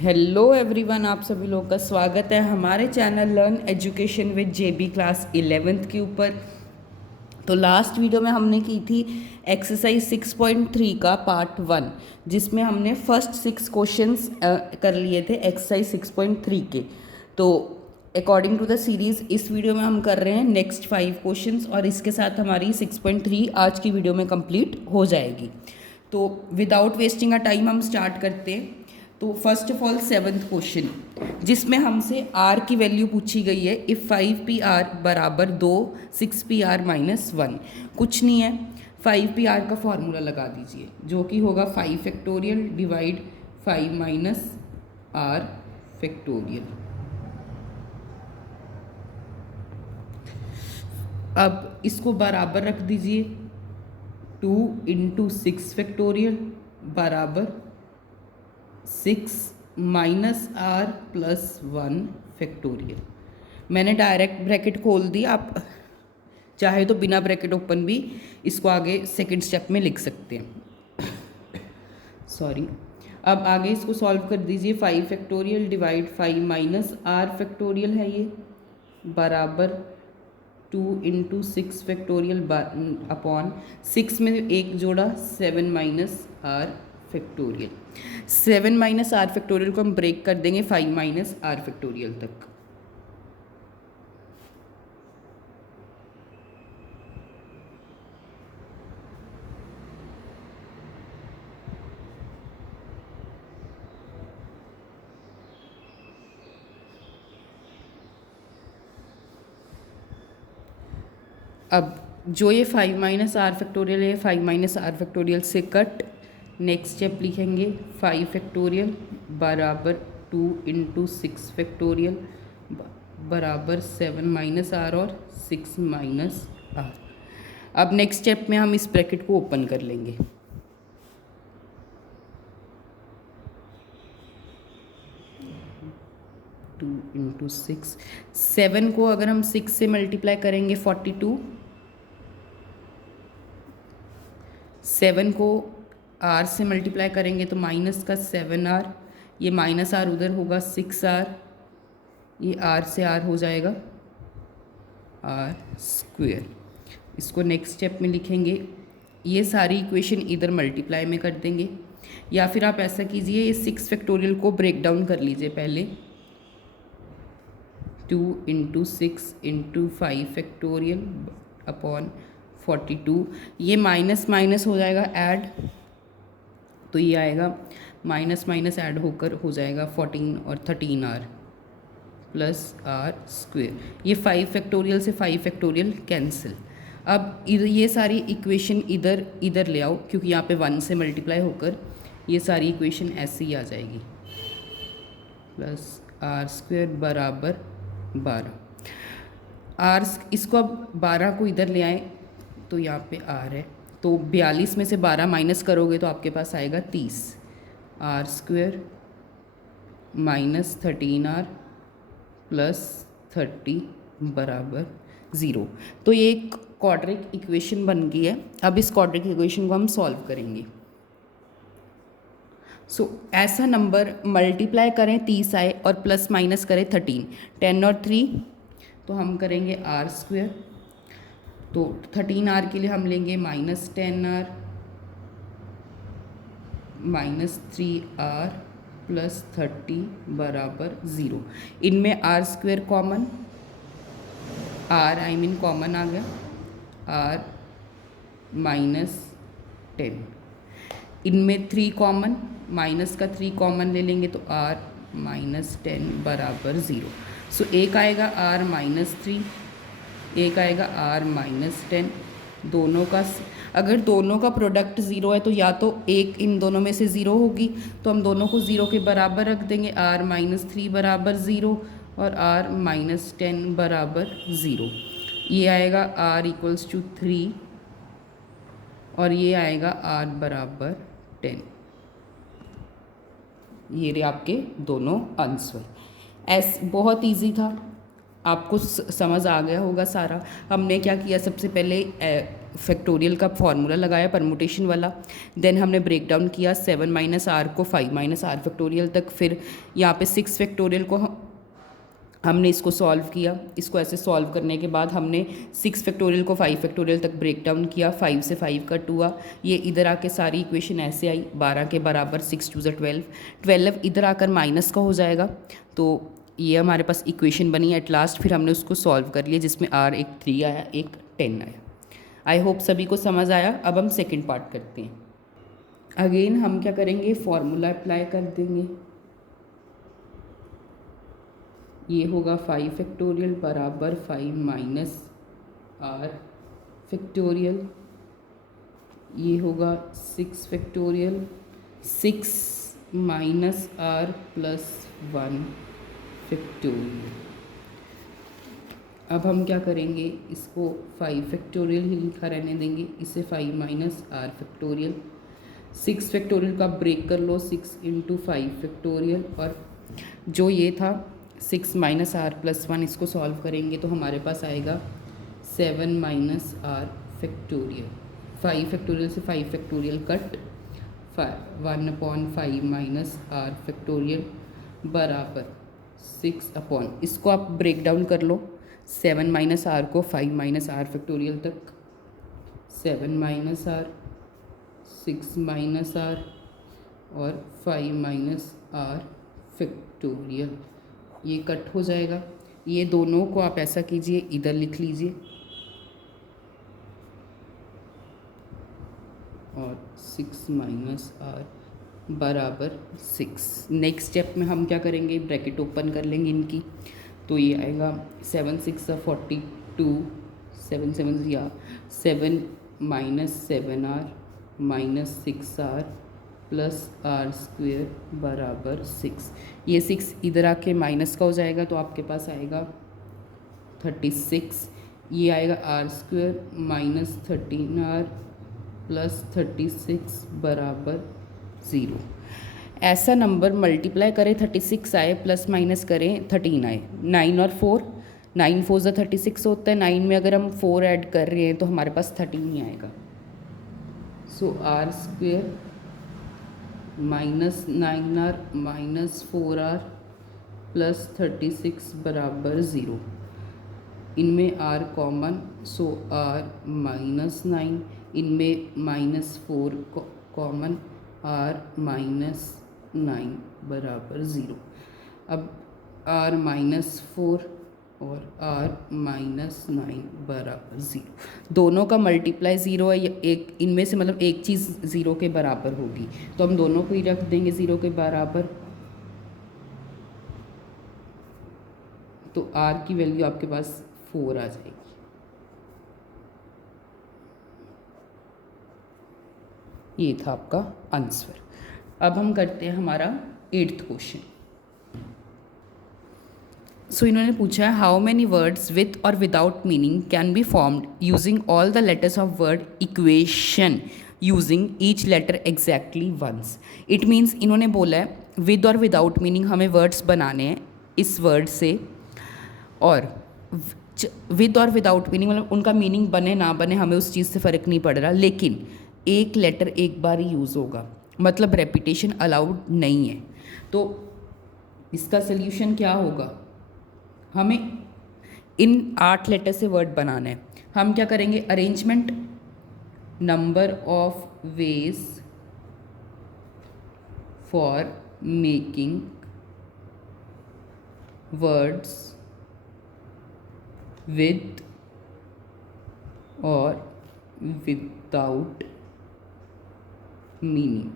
Hello everyone, आप सभी लोगों का स्वागत है हमारे channel learn education with JB class 11th के ऊपर। तो लास्ट वीडियो में हमने की थी एक्सरसाइज 6.3 का पार्ट 1, जिसमें हमने फर्स्ट 6 क्वेश्चंस कर लिए थे एक्सरसाइज 6.3 के। तो अकॉर्डिंग टू द सीरीज़ इस वीडियो में हम कर रहे हैं नेक्स्ट 5 क्वेश्चंस, और इसके साथ हमारी 6.3 आज की वीडियो में कंप्लीट हो जाएगी। तो विदाउट वेस्टिंग अ टाइम हम स्टार्ट करते हैं। तो first of all 7th question, जिसमें हमसे r की वैल्यू पूछी गई है। इफ़ 5pr बराबर 2 6pr माइनस 1, कुछ नहीं है, 5pr का फॉर्मूला लगा दीजिए, जो कि होगा 5 factorial divide 5 minus r factorial. अब इसको बराबर रख दीजिए 2 इंटू 6 फैक्टोरियल बराबर 6 माइनस आर प्लस 1 फैक्टोरियल। मैंने डायरेक्ट ब्रैकेट खोल दी, आप चाहे तो बिना ब्रैकेट ओपन भी इसको आगे सेकंड स्टेप में लिख सकते हैं। सॉरी। अब आगे इसको सॉल्व कर दीजिए। 5 factorial divide 5 minus r factorial है ये, बराबर 2 इंटू 6 फैक्टोरियल अपॉन 6 में एक जोड़ा 7 minus r factorial. 7 minus r factorial को हम ब्रेक कर देंगे 5 माइनस आर फैक्टोरियल तक। अब जो ये 5 माइनस आर फैक्टोरियल है, 5 माइनस आर फैक्टोरियल से कट। नेक्स्ट स्टेप लिखेंगे 5 फैक्टोरियल बराबर 2 इंटू 6 फैक्टोरियल बराबर 7 माइनस आर और 6 माइनस आर। अब नेक्स्ट स्टेप में हम इस ब्रैकेट को ओपन कर लेंगे। टू इंटू 6, 7 को अगर हम 6 से मल्टीप्लाई करेंगे 42, 7 को r से मल्टीप्लाई करेंगे तो माइनस का 7r, ये माइनस r उधर होगा 6r, ये r से r हो जाएगा r स्क्वेयर। इसको नेक्स्ट स्टेप में लिखेंगे, ये सारी इक्वेशन इधर मल्टीप्लाई में कर देंगे, या फिर आप ऐसा कीजिए, ये 6 फैक्टोरियल को ब्रेक डाउन कर लीजिए पहले। 2 इंटू 6 इंटू 5 फैक्टोरियल अपॉन 42, ये माइनस माइनस हो जाएगा ऐड, तो ये आएगा माइनस माइनस ऐड होकर हो जाएगा 14 और 13r प्लस r स्क्वेयर। ये 5 फैक्टोरियल से 5 फैक्टोरियल कैंसिल। अब इधर ये सारी इक्वेशन इधर इधर ले आओ, क्योंकि यहाँ पे 1 से मल्टीप्लाई होकर ये सारी इक्वेशन ऐसे ही आ जाएगी, प्लस r स्क्वेयर बराबर 12। r इसको अब 12 को इधर ले आए तो यहाँ पे r है, तो 42 में से 12 माइनस करोगे तो आपके पास आएगा 30। r square minus 13r plus 30 बराबर 0। तो ये एक क्वाड्रिक इक्वेशन बन गई है। अब इस क्वाड्रिक इक्वेशन को हम सॉल्व करेंगे। ऐसा नंबर मल्टीप्लाई करें 30 आए और प्लस माइनस करें 13, 10 और 3, तो हम करेंगे r स्क्वेयर। तो 13r के लिए हम लेंगे minus 10r minus 3r plus 30 बराबर 0। इनमें r square common, r common आ गया, r माइनस 10। इनमें 3 कॉमन, माइनस का 3 कॉमन ले लेंगे तो r माइनस 10 बराबर 0। एक आएगा r माइनस 3, एक आएगा r माइनस 10। दोनों का अगर दोनों का प्रोडक्ट ज़ीरो है तो या तो एक इन दोनों में से ज़ीरो होगी, तो हम दोनों को ज़ीरो के बराबर रख देंगे, r माइनस 3 बराबर 0 और r माइनस 10 बराबर 0। ये आएगा r इक्वल्स टू 3 और ये आएगा r बराबर 10। ये रहे आपके दोनों आंसर। बहुत इजी था, आपको समझ आ गया होगा सारा। हमने क्या किया, सबसे पहले फैक्टोरियल का फॉर्मूला लगाया परमुटेशन वाला, देन हमने ब्रेक डाउन किया 7 माइनस आर को 5 माइनस आर फैक्टोरियल तक, फिर यहाँ पे 6 फैक्टोरियल को हमने इसको सॉल्व किया। इसको ऐसे सॉल्व करने के बाद हमने 6 फैक्टोरियल को 5 फैक्टोरियल तक ब्रेक डाउन किया, 5 से 5 कट हुआ, ये इधर आके सारी इक्वेशन ऐसे आई 12 के बराबर 6 2 12, 12 इधर आकर माइनस का हो जाएगा, तो ये हमारे पास इक्वेशन बनी एट लास्ट। फिर हमने उसको सॉल्व कर लिया जिसमें आर एक 3 आया एक 10 आया। आई होप सभी को समझ आया। अब हम सेकेंड पार्ट करते हैं। अगेन हम क्या करेंगे, फॉर्मूला अप्लाई कर देंगे। ये होगा 5 फैक्टोरियल बराबर 5 माइनस आर फैक्टोरियल, ये होगा 6 factorial 6 minus r plus 1 factorial. अब हम क्या करेंगे, इसको 5 फैक्टोरियल ही लिखा रहने देंगे, इसे 5 माइनस आर फैक्टोरियल। 6 फैक्टोरियल का ब्रेक कर लो, 6 इंटू 5 फैक्टोरियल, और जो ये था 6 माइनस आर प्लस 1, इसको सॉल्व करेंगे तो हमारे पास आएगा 7 माइनस आर फैक्टोरियल। 5 फैक्टोरियल से 5 factorial cut, 1/5 minus r factorial बराबर 6 अपॉन, इसको आप ब्रेक डाउन कर लो, 7 माइनस आर को 5 माइनस आर फैक्टोरियल तक, 7 माइनस आर 6 माइनस आर और 5 माइनस आर फैक्टोरियल, ये कट हो जाएगा। ये दोनों को आप ऐसा कीजिए, इधर लिख लीजिए और 6 माइनस आर बराबर 6। नेक्स्ट स्टेप में हम क्या करेंगे, ब्रैकेट ओपन कर लेंगे इनकी, तो ये आएगा 7 6 42, 7 7 या 7 minus 7 r minus 6 r plus r square बराबर 6। ये 6 इधर आके माइनस का हो जाएगा तो आपके पास आएगा 36, ये आएगा r square minus 13 r plus 36 बराबर 0। ऐसा नंबर मल्टीप्लाई करें 36 आए, प्लस माइनस करें 13 आए, 9 और 4, 9 4 ज़ा 36 होता है, 9 में अगर हम 4 ऐड कर रहे हैं तो हमारे पास 13 ही आएगा। So R square minus 9 R minus 4 R plus 36 बराबर 0। इनमें R common, so R minus 9, इनमें माइनस 4 कॉमन, आर माइनस 9 बराबर 0। अब आर माइनस 4 और आर माइनस 9 बराबर 0, दोनों का मल्टीप्लाई 0 है, एक इनमें से मतलब एक चीज़ 0 के बराबर होगी, तो हम दोनों को ही रख देंगे 0 के बराबर, तो आर की वैल्यू आपके पास 4 आ जाएगी। ये था आपका आंसर। अब हम करते हैं हमारा 8th क्वेश्चन। सो इन्होंने पूछा है, हाउ मैनी वर्ड्स विथ और without meaning can be formed using all the letters of word equation using each letter exactly once. It means इन्होंने बोला है विद और विदाउट मीनिंग हमें वर्ड्स बनाने हैं इस वर्ड से, और विद और विदाउट मीनिंग मतलब उनका मीनिंग बने ना बने हमें उस चीज़ से फ़र्क नहीं पड़ रहा, लेकिन एक लेटर एक बार ही यूज़ होगा, मतलब रेपिटेशन अलाउड नहीं है। तो इसका सल्यूशन क्या होगा, हमें इन 8 लेटर से वर्ड बनाना है। हम क्या करेंगे, arrangement, number of ways for making words with और विदाउट मीनिंग।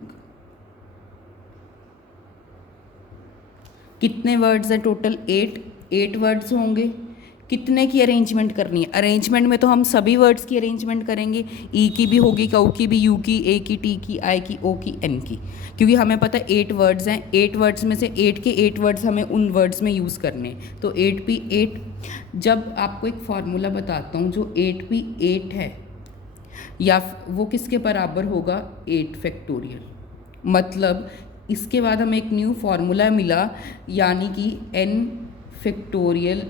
कितने वर्ड्स हैं टोटल, 8 वर्ड्स होंगे। कितने की अरेंजमेंट करनी है, अरेंजमेंट में तो हम सभी वर्ड्स की अरेंजमेंट करेंगे, ई की भी होगी, कऊ की भी, यू की, ए की, टी की, आई की, ओ की, एन की, क्योंकि हमें पता है 8 वर्ड्स हैं, 8 वर्ड्स में से 8 के 8 वर्ड्स हमें उन वर्ड्स में यूज़ करने हैं, तो 8 भी 8। जब आपको एक फार्मूला बताता हूँ जो 8 भी 8 है, या वो किसके बराबर होगा, 8 फैक्टोरियल। मतलब इसके बाद हमें एक न्यू फार्मूला मिला, यानी कि n फैक्टोरियल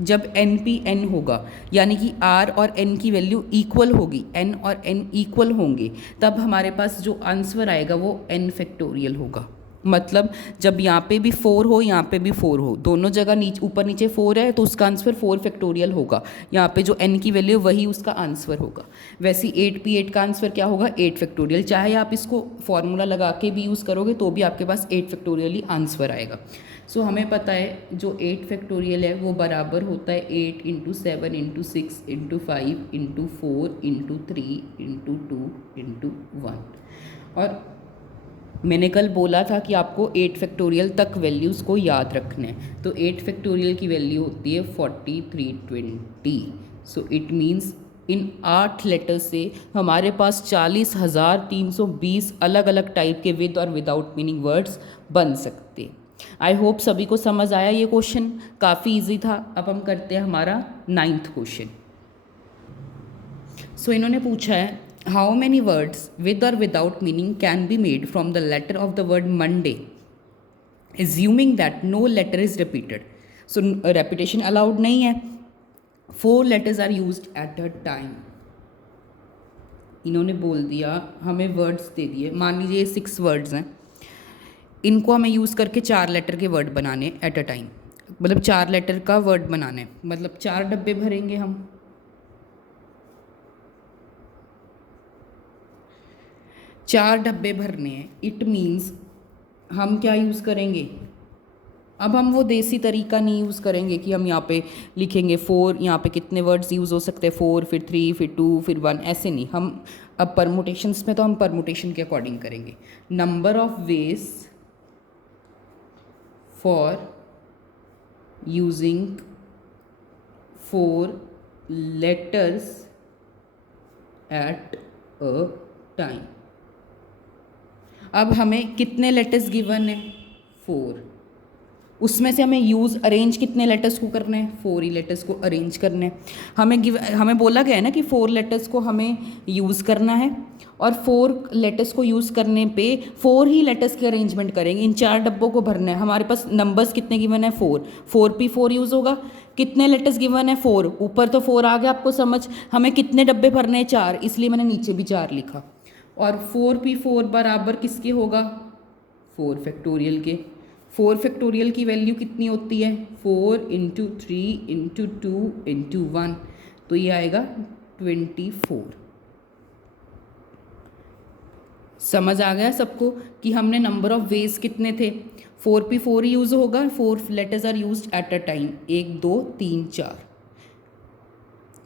जब n p n होगा, यानी कि r और n की वैल्यू इक्वल होगी, n और n इक्वल होंगे, तब हमारे पास जो आंसर आएगा वो n फैक्टोरियल होगा। मतलब जब यहाँ पे भी 4 हो, यहाँ पे भी 4 हो, दोनों जगह नीचे ऊपर नीचे 4 है, तो उसका आंसर 4 फैक्टोरियल होगा। यहाँ पे जो n की वैल्यू वही उसका आंसर होगा। वैसे 8p8 का आंसर क्या होगा, 8 फैक्टोरियल। चाहे आप इसको फॉर्मूला लगा के भी यूज़ करोगे तो भी आपके पास 8 फैक्टोरियल ही आंसर आएगा। सो हमें पता है जो 8 फैक्टोरियल है वो बराबर होता है 8 into 7 into 6 into 5 into 4 into 3 into 2 into 1। और मैंने कल बोला था कि आपको 8 फैक्टोरियल तक वैल्यूज़ को याद रखना है। तो 8 फैक्टोरियल की वैल्यू होती है 4320। So it means in 8 letter से हमारे पास 40,320 अलग अलग टाइप के विद और विदाउट मीनिंग वर्ड्स बन सकते। आई होप सभी को समझ आया ये क्वेश्चन, काफ़ी इजी था। अब हम करते हैं हमारा 9th क्वेश्चन। सो इन्होंने पूछा है हाउ मैनी वर्ड्स विद और without meaning can be made from the letter of the word Monday assuming that no letter is repeated. So repetition allowed नहीं है। 4 letters are used at a time. इन्होंने बोल दिया, हमें words दे दिए, मान लीजिए 6 वर्ड्स हैं, इनको हमें यूज़ करके 4 लेटर के वर्ड बनाने एट अ टाइम। मतलब 4 लेटर का वर्ड बनाना है, मतलब 4 डब्बे भरेंगे हम। 4 डब्बे भरने हैं, इट मीन्स हम क्या यूज़ करेंगे। अब हम वो देसी तरीका नहीं यूज़ करेंगे कि हम यहाँ पे लिखेंगे 4, यहाँ पे कितने वर्ड्स यूज़ हो सकते हैं, 4 फिर 3 फिर 2 फिर 1, ऐसे नहीं। हम अब परमुटेशंस में तो हम परमुटेशन के अकॉर्डिंग करेंगे। Number of ways for using 4 letters at a time. अब हमें कितने लेटर्स गिवन है, 4। उसमें से हमें यूज़ अरेंज कितने लेटर्स को करना है, 4 ही लेटर्स को अरेंज करना है। हमें बोला गया है ना कि 4 लेटर्स को हमें यूज़ करना है, और 4 लेटर्स को यूज़ करने पे 4 ही लेटर्स की अरेंजमेंट करेंगे। इन 4 डब्बों को भरना है। हमारे पास नंबर्स कितने गिवन है, 4 पे 4 यूज़ होगा। कितने लेटर्स गिवन है, 4। ऊपर तो 4 आ गया आपको समझ। हमें कितने डब्बे भरने हैं, 4, इसलिए मैंने नीचे भी 4 लिखा। और 4 पे 4 बराबर किसके होगा, 4 फैक्टोरियल के। 4 फैक्टोरियल की वैल्यू कितनी होती है, 4 इंटू 3 इंटू 2 इंटू 1, तो ये आएगा 24। समझ आ गया सबको कि हमने नंबर ऑफ वेज कितने थे, 4 पे 4 यूज़ होगा। 4 letters are used at a time, 1 2 3 4।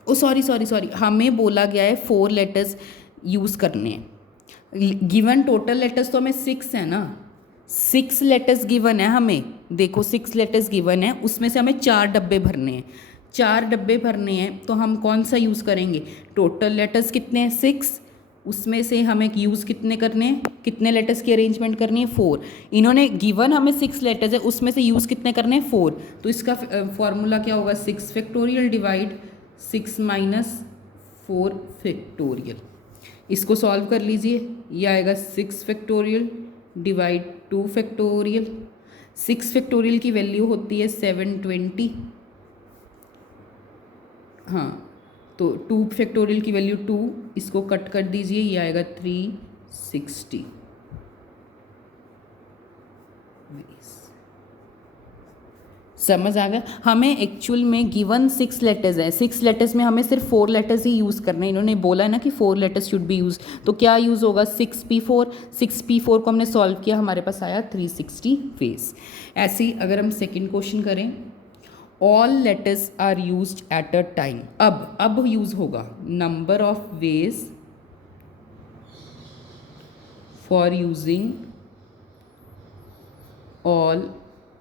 Oh sorry, हमें बोला गया है 4 लेटर्स यूज़ करने हैं। गिवन टोटल लेटर्स तो हमें 6 है ना, 6 लेटर्स गिवन है हमें। देखो 6 लेटर्स गिवन है, उसमें से हमें 4 डब्बे भरने हैं। 4 डब्बे भरने हैं तो हम कौन सा यूज़ करेंगे, टोटल लेटर्स कितने हैं, 6। उसमें से हमें यूज़ कितने करने हैं, कितने लेटर्स की अरेंजमेंट करनी है, 4। इन्होंने गिवन हमें 6 लेटर्स है, उसमें से यूज़ कितने करने हैं, 4। तो इसका फॉर्मूला क्या होगा, 6 फैक्टोरियल डिवाइड 6 माइनस 4 फैक्टोरियल। इसको सॉल्व कर लीजिए, ये आएगा 6 फैक्टोरियल डिवाइड 2 फैक्टोरियल। 6 फैक्टोरियल की वैल्यू होती है 720। हाँ, तो 2 फैक्टोरियल की वैल्यू 2, इसको कट कर दीजिए, ये आएगा 360। समझ आ गया। हमें एक्चुअल में गिवन 6 लेटर्स हैं, 6 लेटर्स में हमें सिर्फ 4 लेटर्स ही यूज़ करना है। इन्होंने बोला है ना कि 4 लेटर्स शुड बी यूज, तो क्या यूज़ होगा, 6p4। 6p4 को हमने सॉल्व किया, हमारे पास आया 360 वेज। ऐसे ही अगर हम सेकेंड क्वेश्चन करें, all letters are used at a time. अब यूज़ होगा number of ways for using all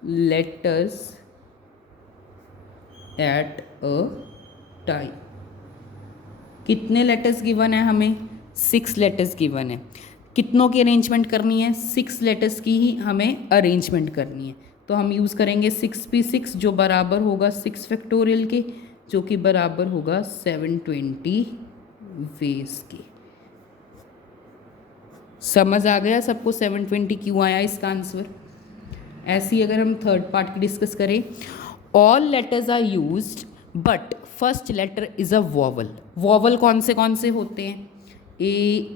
letters at a time. कितने लेटर्स गिवन है हमें, 6 लेटर्स गिवन है। कितनों की अरेंजमेंट करनी है, 6 लेटर्स की ही हमें अरेंजमेंट करनी है। तो हम यूज़ करेंगे 6p6, जो बराबर होगा 6 फैक्टोरियल के, जो कि बराबर होगा 720 वेज के। समझ आ गया सबको 720 क्यों आया इसका आंसर। ऐसे ही अगर हम थर्ड पार्ट की डिस्कस करें, all letters are used but first letter is a vowel. Vowel कौन से होते हैं? ए,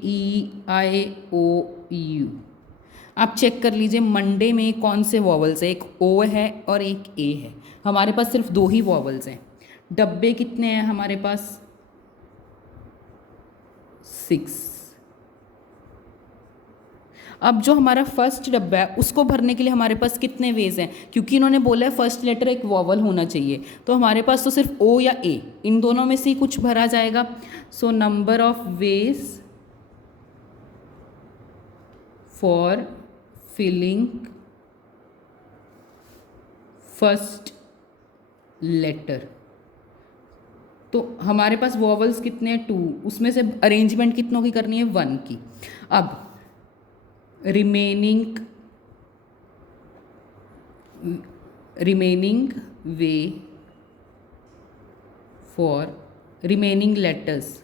ई, आई, ओ, यू। आप चेक कर लीजिए मंडे में कौन से वॉवल्स है, एक ओ है और एक ए है। हमारे पास सिर्फ 2 ही वॉवल्स हैं। डब्बे कितने हैं हमारे पास? 6। अब जो हमारा फर्स्ट डब्बा है उसको भरने के लिए हमारे पास कितने वेज हैं? क्योंकि इन्होंने बोला है फर्स्ट लेटर एक वॉवल होना चाहिए, तो हमारे पास तो सिर्फ ओ या ए, इन दोनों में से ही कुछ भरा जाएगा। So number of ways for filling first letter, तो हमारे पास वॉवल्स कितने हैं? 2, उसमें से अरेंजमेंट कितनों की करनी है? 1 की। अब remaining way for remaining letters,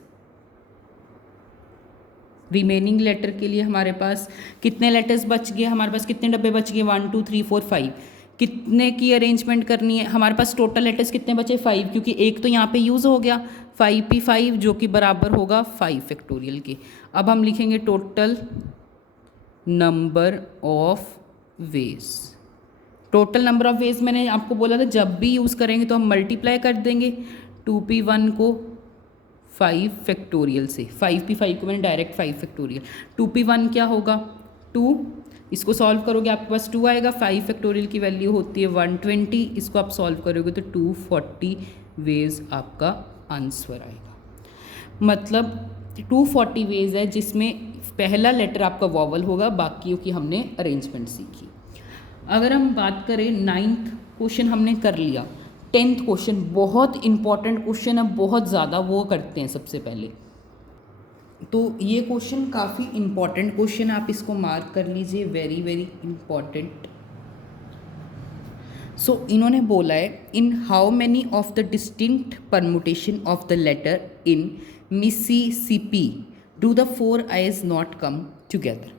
remaining letter के लिए हमारे पास कितने लेटर्स बच गए? हमारे पास कितने डब्बे बच गए? 1 2 3 4 5। कितने की अरेंजमेंट करनी है? हमारे पास टोटल लेटर्स कितने बचे? 5, क्योंकि एक तो यहाँ पे यूज़ हो गया। 5p5 जो कि बराबर होगा 5 फैक्टोरियल के। अब हम लिखेंगे total number of veg. Total number of veg मैंने आपको बोला था जब भी यूज़ करेंगे तो हम मल्टीप्लाई कर देंगे 2p1 को 5 फैक्टोरियल से। 5p5 को मैंने डायरेक्ट 5 फैक्टोरियल। 2p1 क्या होगा? 2। इसको सॉल्व करोगे आपके पास 2 आएगा। 5 फैक्टोरियल की वैल्यू होती है 120, इसको आप सॉल्व करोगे तो 240 वेज आपका आंसर आएगा। मतलब 240 वेज है जिसमें पहला लेटर आपका वॉवल होगा, बाकियों की हमने अरेंजमेंट सीखी। अगर हम बात करें 9th क्वेश्चन हमने कर लिया। 10th क्वेश्चन बहुत इंपॉर्टेंट क्वेश्चन है, बहुत ज़्यादा, वो करते हैं सबसे पहले। तो ये क्वेश्चन काफ़ी इंपॉर्टेंट क्वेश्चन, आप इसको मार्क कर लीजिए, वेरी वेरी इंपॉर्टेंट। सो इन्होंने बोला है in how many of the distinct permutation of the letter in Mississippi do the 4 I's not come together.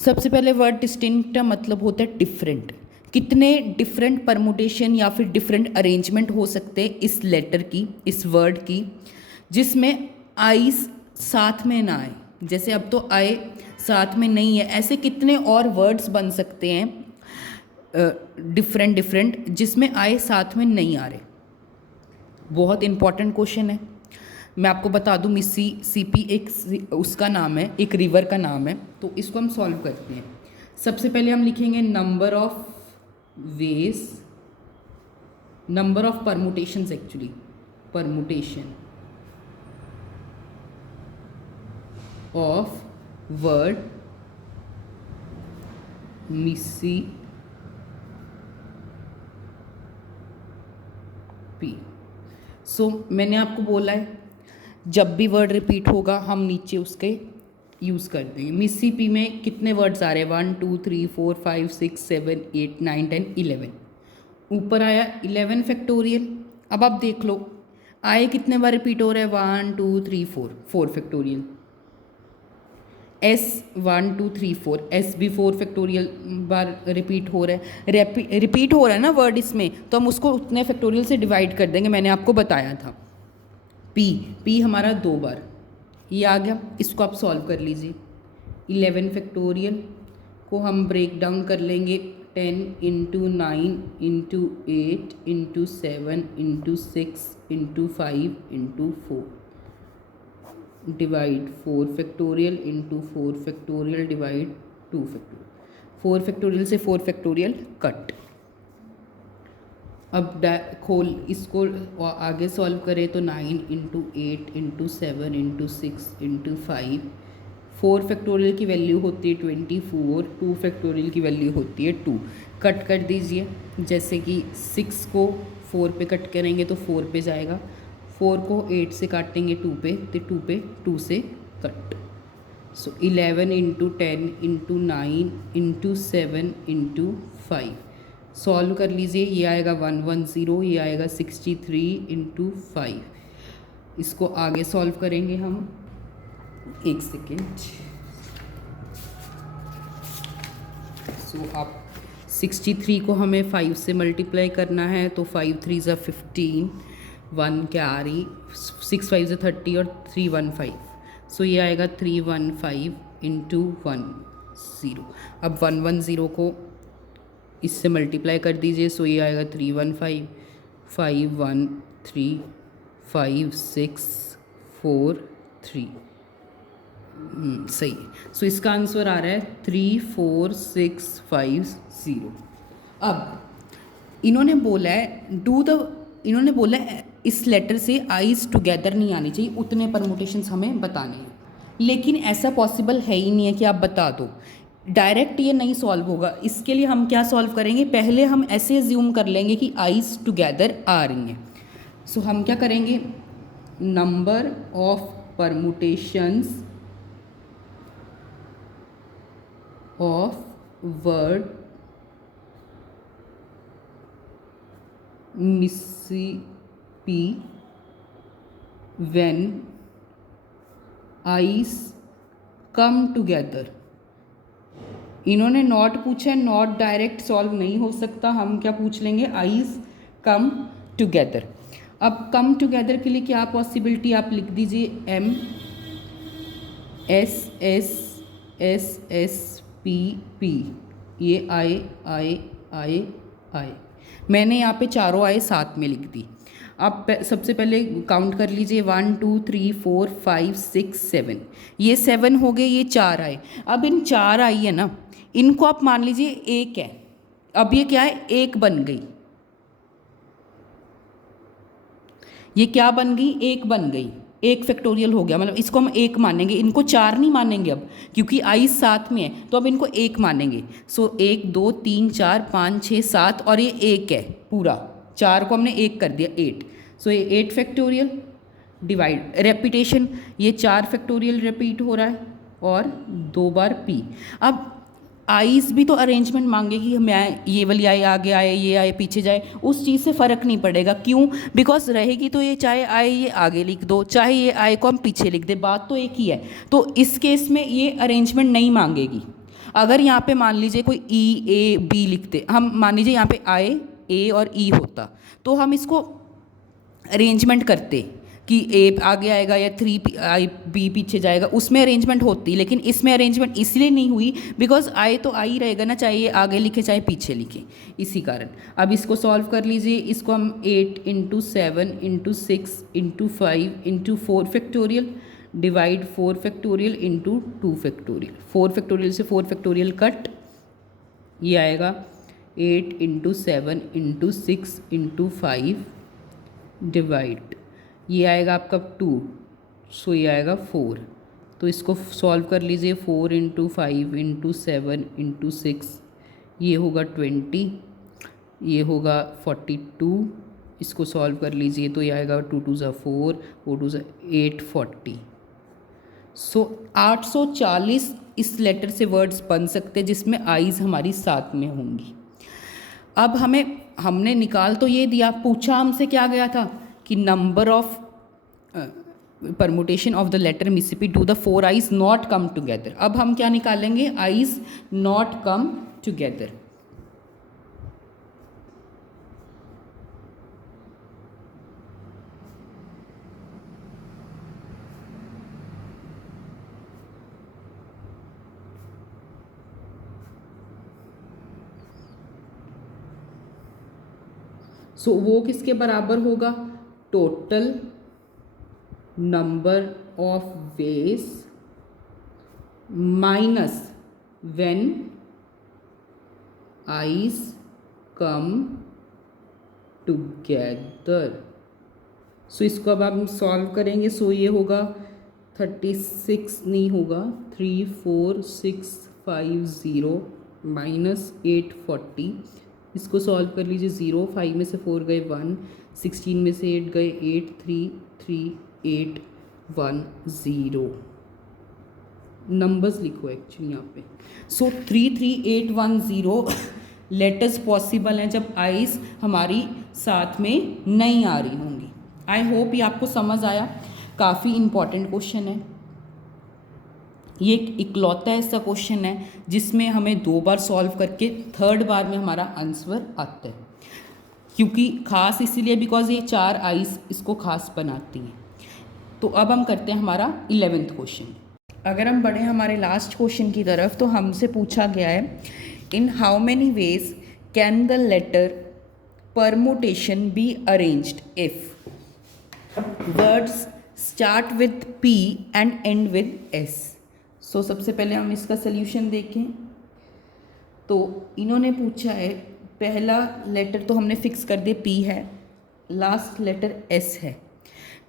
सबसे पहले वर्ड डिस्टिंक्ट का मतलब होता है डिफरेंट। कितने डिफरेंट परमुटेशन या फिर डिफरेंट अरेंजमेंट हो सकते हैं इस लेटर की, इस वर्ड की, जिसमें आईज साथ में ना आए। जैसे अब तो आए साथ में नहीं है, ऐसे कितने और वर्ड्स बन सकते हैं डिफरेंट जिसमें आए साथ में नहीं आ रहे। बहुत इंपॉर्टेंट क्वेश्चन है। मैं आपको बता दूं मिसिसिपी एक उसका नाम है, एक रिवर का नाम है। तो इसको हम सॉल्व करते हैं। सबसे पहले हम लिखेंगे number of ways, number of permutations, actually permutation of word Mississippi. So मैंने आपको बोला है जब भी वर्ड रिपीट होगा हम नीचे उसके यूज़ कर देंगे। मिसिसिपी में कितने वर्ड्स आ रहे हैं? 1 2 3 4 5 6 7 8 9 10 11। ऊपर आया 11 फैक्टोरियल। अब आप देख लो आए कितने बार रिपीट हो रहा है? 1 2 3 4 फैक्टोरियल। एस 1 2 3 4, एस भी 4 फैक्टोरियल बार रिपीट हो रहा है। रिपीट हो रहा है ना वर्ड इसमें, तो हम उसको उतने फैक्टोरियल से डिवाइड कर देंगे, मैंने आपको बताया था। पी हमारा 2 बार, ये आ गया। इसको आप सॉल्व कर लीजिए। 11 फैक्टोरियल को हम ब्रेक डाउन कर लेंगे 10 into 9 into 8 into 7 into 6 into 5 into 4 divide 4 factorial into 4 factorial divide 2 factorial. 4 factorial से 4 फैक्टोरियल कट। अब खोल इसको आगे सॉल्व करें तो 9 into 8 into 7 into 6 into 5, 4 factorial की वैल्यू होती है 24, 2 फैक्टोरियल की वैल्यू होती है 2। कट कर दीजिए। जैसे कि 6 को 4 पे कट करेंगे तो 4 पे जाएगा, 4 को 8 से काटेंगे 2 पे तो 2 पे 2 से कट। सो 11 into 10 into 9 into 7 into 5 solve कर लीजिए। ये आएगा 110, ये आएगा 63 इंटू 5। इसको आगे सॉल्व करेंगे हम। एक सेकेंड। सो आप 63 को हमें 5 से मल्टीप्लाई करना है, तो 5 3 ज़ा 15, 1 क्या आ रही, 6 5 ज़ा 30 और 3 1 5, सो ये आएगा 315 इंटू 10। अब 110 को इससे मल्टीप्लाई कर दीजिए, सो ये आएगा 315 513 5 6 4 3। सही है। सो इसका आंसर आ रहा है 34650। अब इन्होंने बोला है इन्होंने बोला है इस लेटर से आइज टुगेदर नहीं आनी चाहिए, उतने परमुटेशंस हमें बताने हैं, लेकिन ऐसा पॉसिबल है ही नहीं है कि आप बता दो, डायरेक्ट ये नहीं सॉल्व होगा। इसके लिए हम क्या सॉल्व करेंगे, पहले हम ऐसे एज्यूम कर लेंगे कि आइज टुगेदर आ रही हैं। सो हम क्या करेंगे, number of permutations of word Mississippi when eyes come together। इन्होंने नॉट पूछा है, नॉट डायरेक्ट सॉल्व नहीं हो सकता, हम क्या पूछ लेंगे, आइज कम टुगेदर। अब कम टुगेदर के लिए क्या पॉसिबिलिटी, आप लिख दीजिए M S S S S P P, ये आए। मैंने यहाँ पे चारों आए साथ में लिख दी। अब सबसे पहले काउंट कर लीजिए, 1 2 3 4 5 6 7, ये 7 हो गए, ये 4 आए। अब इन 4 आई है ना, इनको आप मान लीजिए एक है, अब ये क्या है, एक बन गई, ये क्या बन गई, एक बन गई, एक फैक्टोरियल हो गया, मतलब इसको हम एक मानेंगे, इनको 4 नहीं मानेंगे अब, क्योंकि आई साथ में है, तो अब इनको एक मानेंगे। सो 1 2 3 4 5 6 7 और ये एक है पूरा, 4 को हमने एक कर दिया 8। सो ये 8 फैक्टोरियल डिवाइड रेपिटेशन, ये 4 फैक्टोरियल रिपीट हो रहा है और 2 बार पी। अब आईज भी तो अरेंजमेंट मांगेगी, मैं ये वाली आई आगे आए, ये आए पीछे जाए, उस चीज़ से फ़र्क नहीं पड़ेगा। क्यों, बिकॉज रहेगी तो ये चाहे आए ये आगे लिख दो, चाहे ये आए को हम पीछे लिख दे, बात तो एक ही है। तो इस केस में ये अरेंजमेंट नहीं मांगेगी। अगर यहाँ पे मान लीजिए कोई ई ए बी लिखते, हम मान लीजिए यहाँ पे आए ए और ई होता, तो हम इसको अरेंजमेंट करते कि ए आगे आएगा या 3 आई बी पीछे जाएगा, उसमें अरेंजमेंट होती, लेकिन इसमें अरेंजमेंट इसलिए नहीं हुई बिकॉज आई तो आई रहेगा ना, चाहे ये आगे लिखे चाहे पीछे लिखे, इसी कारण। अब इसको सॉल्व कर लीजिए, इसको हम 8 × 7 × 6 × 5 × 4 factorial divide 4 factorial × 2 factorial, 4 factorial से 4 फैक्टोरियल कट, ये आएगा 8 × 7 × 6 × 5 डिवाइड, ये आएगा आपका 2, सो ये आएगा 4। तो इसको सॉल्व कर लीजिए, 4 × 5 × 7 × 6, ये होगा 20, ये होगा 42, इसको सॉल्व कर लीजिए तो ये आएगा 2 2 ज़ा 4, 4 2 ज़ा 840। सो 840 इस लेटर से वर्ड्स बन सकते हैं जिसमें आइज़ हमारी साथ में होंगी। अब हमने निकाल तो ये दिया, पूछा हमसे क्या गया था कि number of permutation of the letter Mississippi to the 4 I's not come together. अब हम क्या निकालेंगे, I's not come together. So वो किसके बराबर होगा, total number of ways minus when I's come together. So इसको अब हम सॉल्व करेंगे, सो ये होगा 36 नहीं होगा, 34650 माइनस 840, इसको सॉल्व कर लीजिए, 0 5 में से 4 गए 1, 16 में से 8 गए 8, 3 3 8 1 0। नंबर्स लिखो एक्चुअली यहाँ पे। सो 33810 लेटर्स पॉसिबल हैं जब आइज हमारी साथ में नहीं आ रही होंगी। आई होप ये आपको समझ आया, काफ़ी इम्पॉर्टेंट क्वेश्चन है। ये एक इकलौता ऐसा क्वेश्चन है जिसमें हमें 2 बार सॉल्व करके थर्ड बार में हमारा आंसर आता है, क्योंकि खास इसीलिए बिकॉज ये 4 आइस इसको खास बनाती हैं। तो अब हम करते हैं हमारा 11th क्वेश्चन। अगर हम बढ़े हमारे लास्ट क्वेश्चन की तरफ, तो हमसे पूछा गया है in how many ways can the letter permutation be arranged if words start with P and end with S। So सबसे पहले हम इसका सल्यूशन देखें। तो इन्होंने पूछा है, पहला लेटर तो हमने फिक्स कर दिया P है, लास्ट लेटर S है,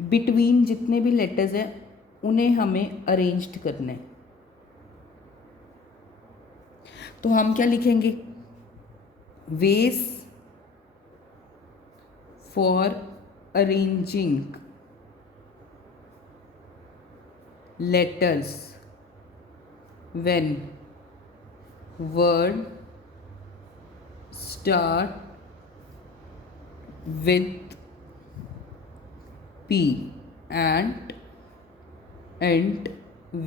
बिटवीन जितने भी लेटर्स हैं उन्हें हमें अरेंज्ड करना है। तो हम क्या लिखेंगे, ways for arranging letters when word start with P and end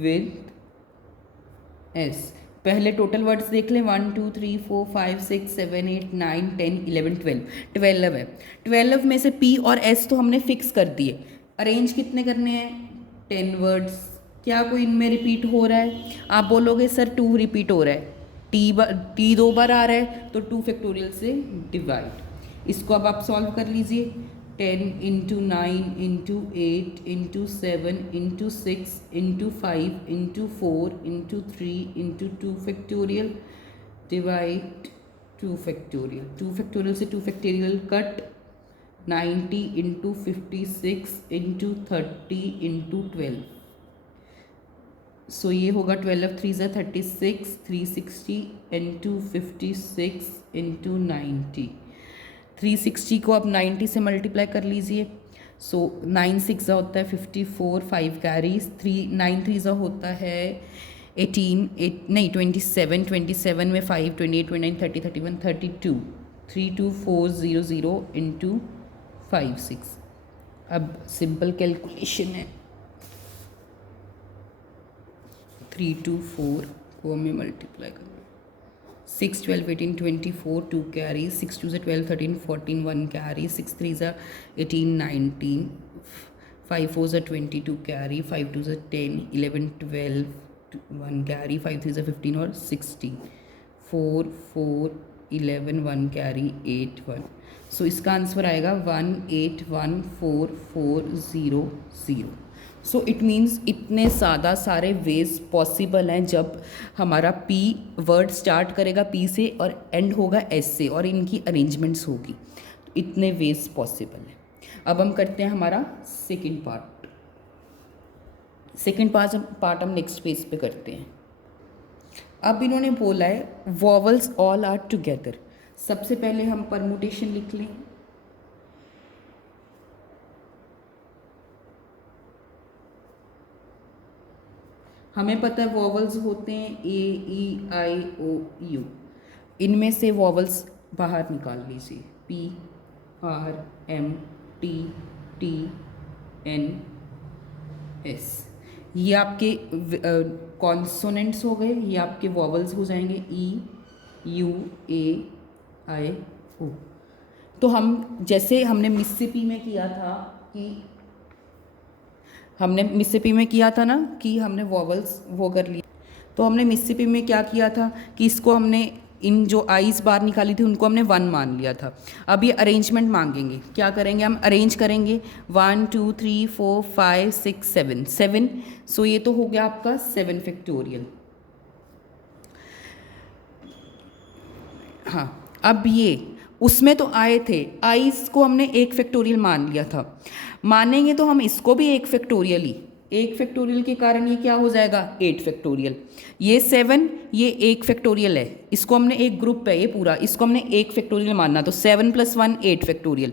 with S। पहले टोटल वर्ड्स देख लें, 1 2 3 4 5 6 7 8 9 10 11 12 है। 12 में से P और S तो हमने फिक्स कर दिए। अरेंज कितने करने हैं, 10 वर्ड्स। क्या कोई इनमें रिपीट हो रहा है? आप बोलोगे सर 2 रिपीट हो रहा है, टी 2 बार आ रहा है, तो 2 फैक्टोरियल से डिवाइड। इसको अब आप सॉल्व कर लीजिए, 10 into 9 into 8 into 7 into 6 into 5 into 4 into 3 into 2 factorial divide 2 factorial. 2 factorial से 2 factorial cut, 90 into 56 into 30 into 12। सो ये होगा 12 3 ज़ा 36, 360 इंटू 56 इंटू 90। 360 को आप 90 से मल्टीप्लाई कर लीजिए। सो 9 6 ज़ा होता है 54, 5 कैरीज, 9 3 ज़ा होता है 18, 27, 27 में 5, 28 29 30 31 32, 32400 इंटू 5 6। अब सिंपल कैलकुलेशन है, 3 2 4 को हमें मल्टीप्लाई करना, 6 12 18 24 2 कैरी, 6 2 12 13 14 1 कैरी, 6 3 18 19, 5 4 22 कैरी, 5 2 10 11 12 1 कैरी, 5 3 15 और 16, 4 4 11 1 कैरी 8 1। सो इसका आंसर आएगा 181440 सो इट मीन्स इतने ज़्यादा सारे वेज पॉसिबल हैं जब हमारा P वर्ड स्टार्ट करेगा P से और एंड होगा S से, और इनकी अरेंजमेंट्स होगी। तो इतने वेज पॉसिबल हैं। अब हम करते हैं हमारा सेकंड पार्ट हम नेक्स्ट पेज पे करते हैं। अब इन्होंने बोला है वॉवल्स ऑल आर टुगेदर। सबसे पहले हम परमुटेशन लिख लें। हमें पता है वॉवल्स होते हैं A-E-I-O-U। इनमें से वॉवल्स बाहर निकाल लीजिए, P-R-M-T-T-N-S। ये आपके कॉन्सोनेंट्स हो गए, ये आपके वॉवल्स हो जाएंगे E-U-A-I-O। तो हम जैसे हमने मिसिसिपी में किया था कि हमने वॉवल्स वो कर लिए। तो हमने मिसिसिपी में क्या किया था कि इसको हमने इन जो आइज़ बाहर निकाली थी उनको हमने 1 मान लिया था। अब ये अरेंजमेंट मांगेंगे, क्या करेंगे हम अरेंज करेंगे 1 2 3 4 5 6 7। सो ये तो हो गया आपका 7 फैक्टोरियल। हाँ, अब ये उसमें तो आए थे, आइज़ को हमने 1 फैक्टोरियल मान लिया था, मानेंगे तो हम इसको भी 1 फैक्टोरियल ही। 1 फैक्टोरियल के कारण ये क्या हो जाएगा 8 फैक्टोरियल। ये 7 ये 1 फैक्टोरियल है, इसको हमने एक ग्रुप है ये पूरा, इसको हमने 1 फैक्टोरियल मानना, तो 7 + 1 8 फैक्टोरियल।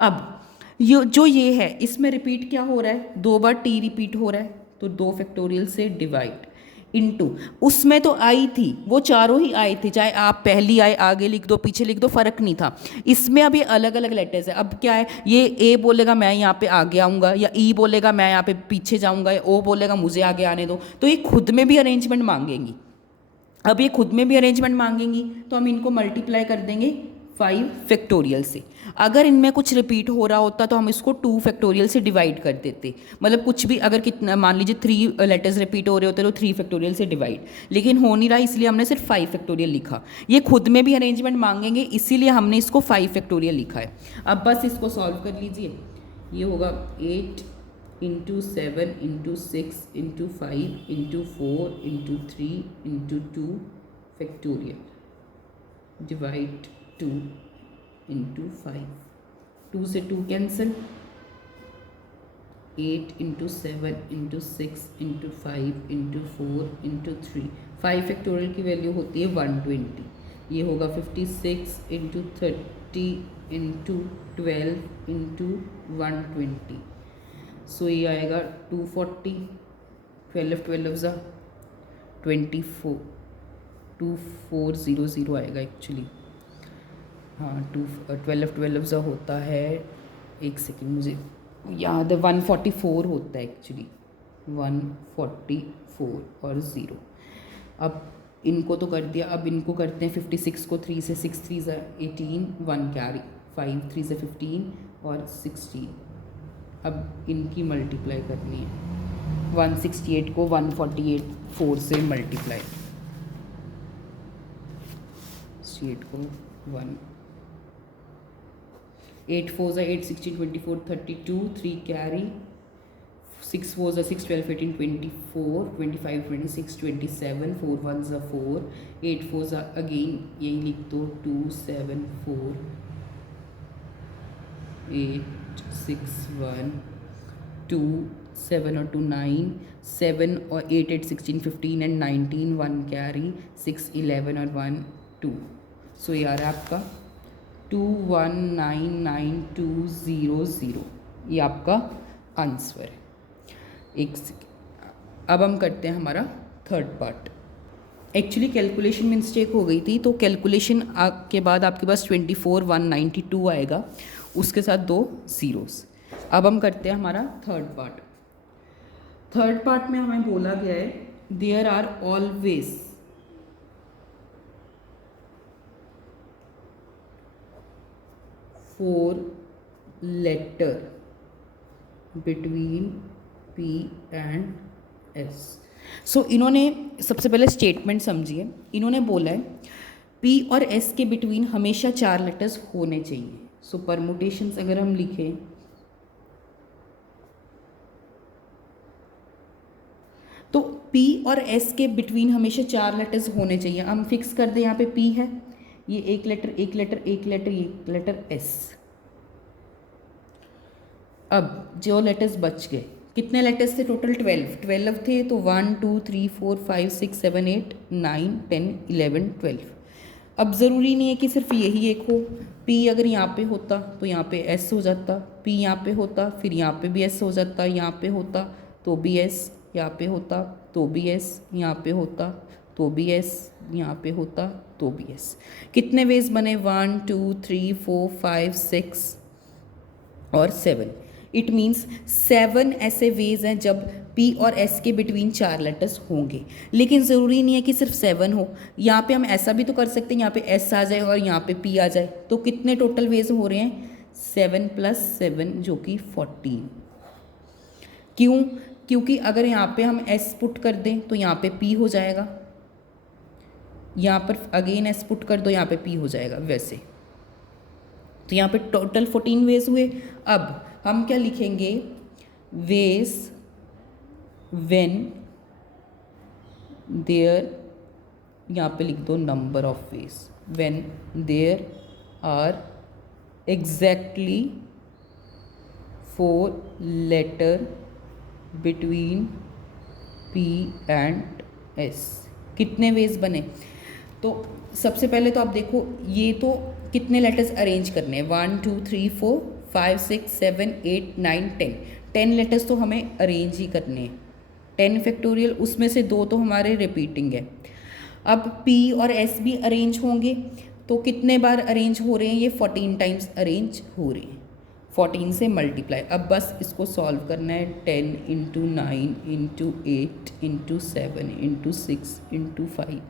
अब ये है इसमें रिपीट क्या हो रहा है, 2 बार T रिपीट हो रहा है, तो 2 फैक्टोरियल से डिवाइड। इनटू, उसमें तो आई थी, वो चारों ही आए थे, चाहे आप पहली आए आगे लिख दो पीछे लिख दो, फर्क नहीं था। इसमें अब ये अलग अलग लेटर्स है। अब क्या है, ये ए बोलेगा मैं यहाँ पे आगे आऊँगा, या ई बोलेगा मैं यहाँ पे पीछे जाऊँगा, या ओ बोलेगा मुझे आगे आने दो। तो ये खुद में भी अरेंजमेंट मांगेंगी। अब ये खुद में भी अरेंजमेंट मांगेंगी तो हम इनको मल्टीप्लाई कर देंगे 5 फैक्टोरियल से। अगर इनमें कुछ रिपीट हो रहा होता तो हम इसको 2 फैक्टोरियल से डिवाइड कर देते। मतलब कुछ भी अगर कितना, मान लीजिए 3 लेटर्स रिपीट हो रहे होते तो 3 फैक्टोरियल से डिवाइड, लेकिन हो नहीं रहा इसलिए हमने सिर्फ 5 फैक्टोरियल लिखा। ये खुद में भी अरेंजमेंट मांगेंगे इसीलिए हमने इसको 5 फैक्टोरियल लिखा है। अब बस इसको सॉल्व कर लीजिए। ये होगा 8 into 7 into 6 into 5 into 4 into 3 into 2 factorial divide 2 into 5, 2 से 2 cancel, 8 into 7 into 6 into 5 into 4 into 3, 5 factorial की वैल्यू होती है 120। ये होगा 56 इंटू 30 इंटू 12 इंटू 120। सो ये आएगा 240, 12 12 ज़ा 24, 2400 आएगा एक्चुअली। हाँ 12 12 ज़ा होता है, एक सेकेंड मुझे याद है, 144 होता है एक्चुअली, 144 और 0। अब इनको तो कर दिया, अब इनको करते हैं 56 को 3 से, 6 3 ज़ा 18, 1 कैरी, 5 3 से 15 और 16। अब इनकी मल्टीप्लाई करनी है, 168 को 148 से मल्टीप्लाई, 68 को 1, 8 4 ज़ा 8 16 24 32, 3 कैरी, 6 4 ज़ा 6 12 18 24 25 26 27, 4 1 ज़ा 4, 8 4 ज़ा अगेन यही लिख दो 2 7 4 8 6 1 2 7 और 2 9, 7 और 8 8 16 15 एंड 19, 1 कैरी, 6 11 और 1 2। सो ये आ रहा है आपका 2199,200, ये आपका आंसर है। एक अब हम करते हैं हमारा थर्ड पार्ट। एक्चुअली कैलकुलेशन में मिस्टेक हो गई थी, तो कैलकुलेशन के बाद आपके पास 24,192 आएगा, उसके साथ 2 ज़ीरोस। अब हम करते हैं हमारा थर्ड पार्ट। थर्ड पार्ट में हमें बोला गया है there are always 4 letter between P and S। So इन्होंने सबसे पहले स्टेटमेंट समझिए, इन्होंने बोला है P और S के बिटवीन हमेशा 4 लेटर्स होने चाहिए। सो परमुटेशंस अगर हम लिखें तो P और S के बिटवीन हमेशा 4 लेटर्स होने चाहिए। हम फिक्स कर दें, यहाँ पे P है, ये एक लेटर एक लेटर एक लेटर एक लेटर S। अब जो लेटर्स बच गए, कितने लेटर्स थे टोटल? 12 थे, तो 1 2 3 4 5 6 7 8 9 10 11 12। अब ज़रूरी नहीं है कि सिर्फ यही एक हो। P अगर यहाँ पे होता तो यहाँ पे S हो जाता, P यहाँ पे होता फिर यहाँ पे भी S हो जाता, यहाँ पे होता तो भी S, यहाँ पे होता तो भी S, यहाँ पे होता तो भी S, यहाँ पे होता तो भी S। कितने वेज बने? 1 2 3 4 5 6 और 7। इट मीन्स 7 ऐसे वेज हैं जब P और S के बिटवीन 4 लेटर्स होंगे। लेकिन ज़रूरी नहीं है कि सिर्फ 7 हो, यहाँ पे हम ऐसा भी तो कर सकते हैं, यहाँ पे S आ जाए और यहाँ पे P आ जाए। तो कितने टोटल वेज हो रहे हैं? 7 + 7 जो कि 14। क्यों? क्योंकि अगर यहाँ पे हम S पुट कर दें तो यहाँ पे P हो जाएगा, यहाँ पर अगेन S पुट कर दो, यहाँ पे P हो जाएगा वैसे। तो यहाँ पे टोटल 14 वेज हुए। अब हम क्या लिखेंगे? वेज व्हेन देयर, यहाँ पे लिख दो number of ways, when there are exactly 4 letter between P and S। कितने वेज बने? तो सबसे पहले तो आप देखो, ये तो कितने लेटर्स अरेंज करने हैं? 1 2 3 4 5 6 7 8 9 10 लेटर्स तो हमें अरेंज ही करने हैं। 10 फैक्टोरियल, उसमें से 2 तो हमारे रिपीटिंग है। अब P और S भी अरेंज होंगे, तो कितने बार अरेंज हो रहे हैं? ये 14 टाइम्स अरेंज हो रहे हैं, 14 से मल्टीप्लाई। अब बस इसको सॉल्व करना है। 10 into 9 into 8 into 7 into 6 into 5,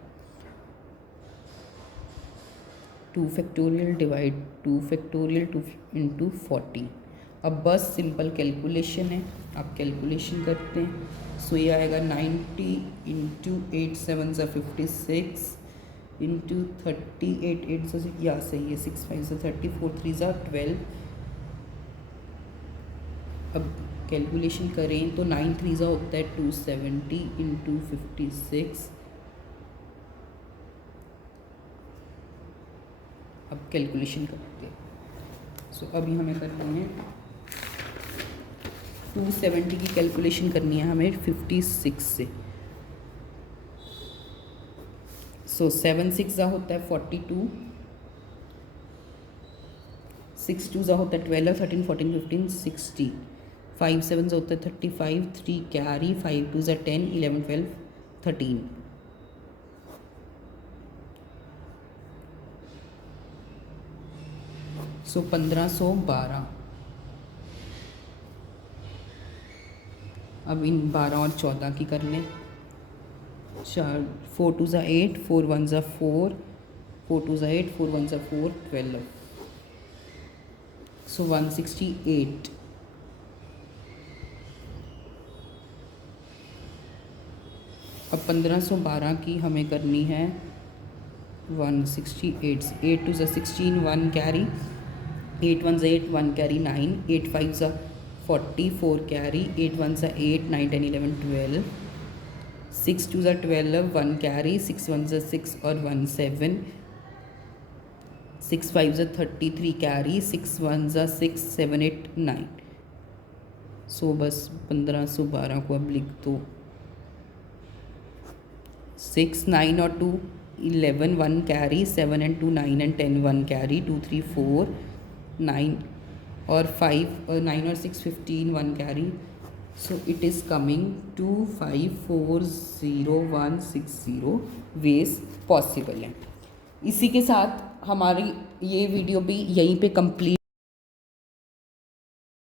2 factorial divide 2 factorial 2 into 40। अब बस सिंपल कैलकुलेशन है, आप कैलकुलेशन करते हैं। सो ये आएगा 90 इंटू 8 7 सा 56 इंटू 38 8 से या सही है 6 5 से 30 4 3 सा 12। अब कैलकुलेशन करें तो 9 3 सा होता है 270 इंटू 56। अब कैलकुलेशन करते हैं। सो अभी हमें करनी है 270 की कैलकुलेशन करनी है हमें 56 से। सो 7 6 ज़ा होता है 42, 6 2 ज़ा होता है 12 13 14 15 60, 5 7 ज़ा होता है 35, 3 कैरी, 5 2 ज़ा 10 11 12 13। सो 1512। अब इन 12 और 14 की कर लें। 4 2 ज़ा 8 4 1 ज़ा 4 4 2 ज़ा 8 4 1 ज़ा 4 12। सो 168। अब 1512 की हमें करनी है 168 8 2 ज़ा 16 1 कैरी, 8 1 ज़ा 8 1 कैरी 9, 8 5 ज़ा 40 4 कैरी, 8 1 ज़ा 8 9 10 11 12, 6 2 ज़ा 12 1 कैरी, 6 1 ज़ा 6 और 1 7, 6 5 ज़ा 33 कैरी, 6 1 ज़ा 6 7 8 9। सो बस 1512 को अब लिख दो। 6 9 और 2 11 1 कैरी, 7 and 2 9 and 10 1 कैरी, 2 3 4 9 और 5 और 9 और 6 15 1 carry. So it is coming 2540 ways possible है। इसी के साथ हमारी ये वीडियो भी यहीं पे कंप्लीट